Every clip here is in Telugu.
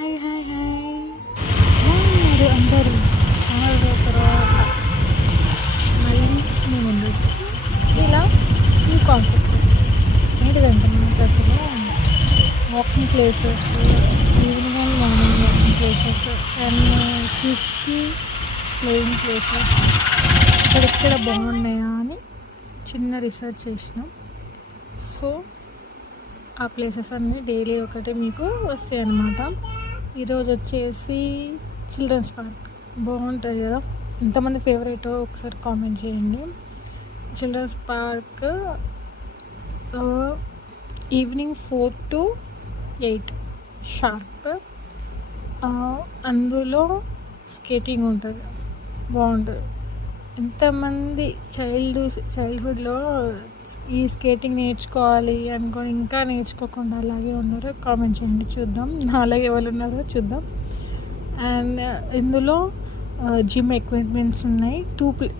హాయ్ హాయ్ హాయ్ బాగున్నారు అందరూ. చాలా రోజుల తర్వాత మళ్ళీ మీ ముందుకు ఇలా ఈ కాన్సెప్ట్ ఏంటిదంటే మనకి అసలు walking places, evening and morning walking places and కిడ్స్కి ప్లేయింగ్ ప్లేసెస్ ఇక్కడెక్కడ బాగున్నాయా అని చిన్న రీసెర్చ్ చేసినాం. సో ఆ ప్లేసెస్ అన్నీ డైలీ ఒకటి మీకు వస్తాయి అన్నమాట. ఈరోజు వచ్చేసి చిల్డ్రన్స్ పార్క్ బాగుంటుంది కదా, ఎంతమంది ఫేవరెటో ఒకసారి కామెంట్ చేయండి. Children's park evening 4 to 8 sharp. అందులో స్కేటింగ్ ఉంటుంది, బాగుంటుంది. ఎంతమంది చైల్డ్హుడ్లో ఈ స్కేటింగ్ నేర్చుకోవాలి అనుకొని ఇంకా నేర్చుకోకుండా అలాగే ఉన్నారో కామెంట్ చేయండి, చూద్దాం. అలాగే ఎవరు ఉన్నారో చూద్దాం. అండ్ ఇందులో జిమ్ ఎక్విప్మెంట్స్ ఉన్నాయి,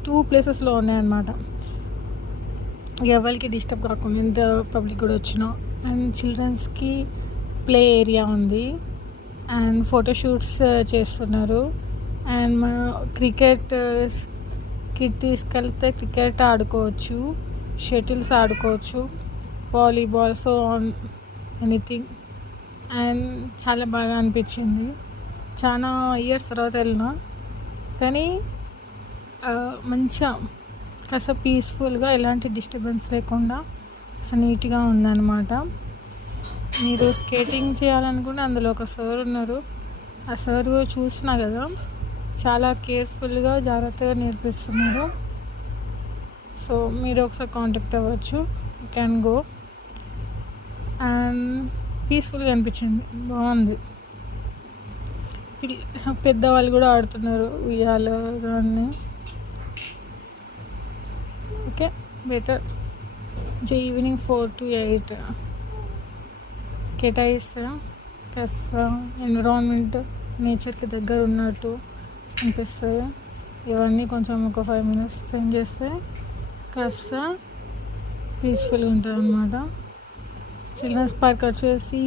టూ ప్లేసెస్లో ఉన్నాయన్నమాట. ఎవరికి డిస్టర్బ్ కాకుండా ఎంత పబ్లిక్ కూడా వచ్చినా. అండ్ చిల్డ్రన్స్కి ప్లే ఏరియా ఉంది అండ్ ఫోటోషూట్స్ చేస్తున్నారు. అండ్ క్రికెట్ కిట్ తీసుకెళ్తే క్రికెట్ ఆడుకోవచ్చు, షటిల్స్ ఆడుకోవచ్చు, volleyball, so on anything. And చాలా బాగా అనిపించింది. చాలా ఇయర్స్ తర్వాత వెళ్ళిన కానీ మంచిగా కాస్త పీస్ఫుల్గా, ఎలాంటి డిస్టర్బెన్స్ లేకుండా అసలు నీట్గా ఉందన్నమాట. మీరు స్కేటింగ్ చేయాలనుకుంటే అందులో ఒక సార్ ఉన్నారు. ఆ సార్ కూడా చూసినా కదా, చాలా కేర్ఫుల్గా జాగ్రత్తగా నేర్పిస్తున్నారు. సో మీరు ఒకసారి కాంటాక్ట్ అవ్వచ్చు, యూ క్యాన్ గో. అండ్ పీస్ఫుల్గా అనిపించింది, బాగుంది. పెద్దవాళ్ళు కూడా ఆడుతున్నారు ఉయ్యాల దాన్ని. ఓకే, బెటర్ ఈవినింగ్ 4 to 8 కేటాయిస్తే కాస్త ఎన్విరాన్మెంట్ నేచర్కి దగ్గర ఉన్నట్టు అనిపిస్తుంది. ఇవన్నీ కొంచెం ఒక 5 minutes స్పెండ్ చేస్తే కాస్త పీస్ఫుల్గా ఉంటుంది అన్నమాట. చిల్డ్రన్స్ పార్క్ వచ్చేసి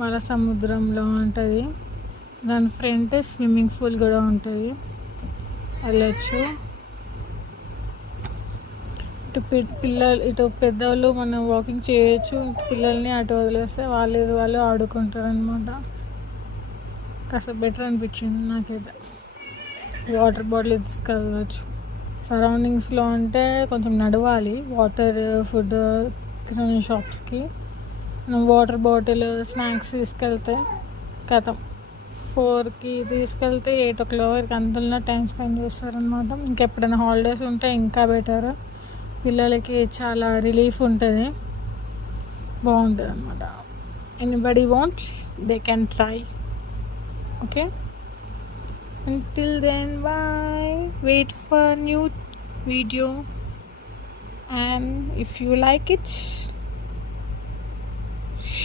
బాలసముద్రంలో ఉంటుంది. దాని ఫ్రంట్ స్విమ్మింగ్ పూల్ కూడా ఉంటుంది, వెళ్ళచ్చు. ఇటు పెద్దవాళ్ళు మనం వాకింగ్ చేయొచ్చు, పిల్లల్ని అటు వదిలేస్తే వాళ్ళు ఆడుకుంటారు అనమాట. కాస్త బెటర్ అనిపించింది నాకైతే. వాటర్ బాటిల్ తీసుకెళ్ళవచ్చు. సరౌండింగ్స్లో అంటే కొంచెం నడవాలి, వాటర్, ఫుడ్, కిరాణా షాప్స్కి. మనం వాటర్ బాటిల్, స్నాక్స్ తీసుకెళ్తే కథం 4కి తీసుకెళ్తే 8 o'clock అందులో టైం స్పెండ్ చేస్తారనమాట. ఇంకెప్పుడైనా హాలిడేస్ ఉంటే ఇంకా బెటర్, పిల్లలకి చాలా రిలీఫ్ ఉంటుంది, బాగుంటుంది అనమాట. Anybody wants they can try. Okay, until then, bye. Wait for new video, and if you like it,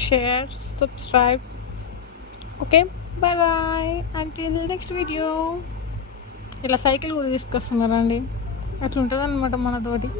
share, subscribe. Okay, bye bye until next video. ఇలా సైకిల్ కూడా తీసుకొస్తున్నారండి, అట్లా ఉంటుంది అనమాట మనతోటి.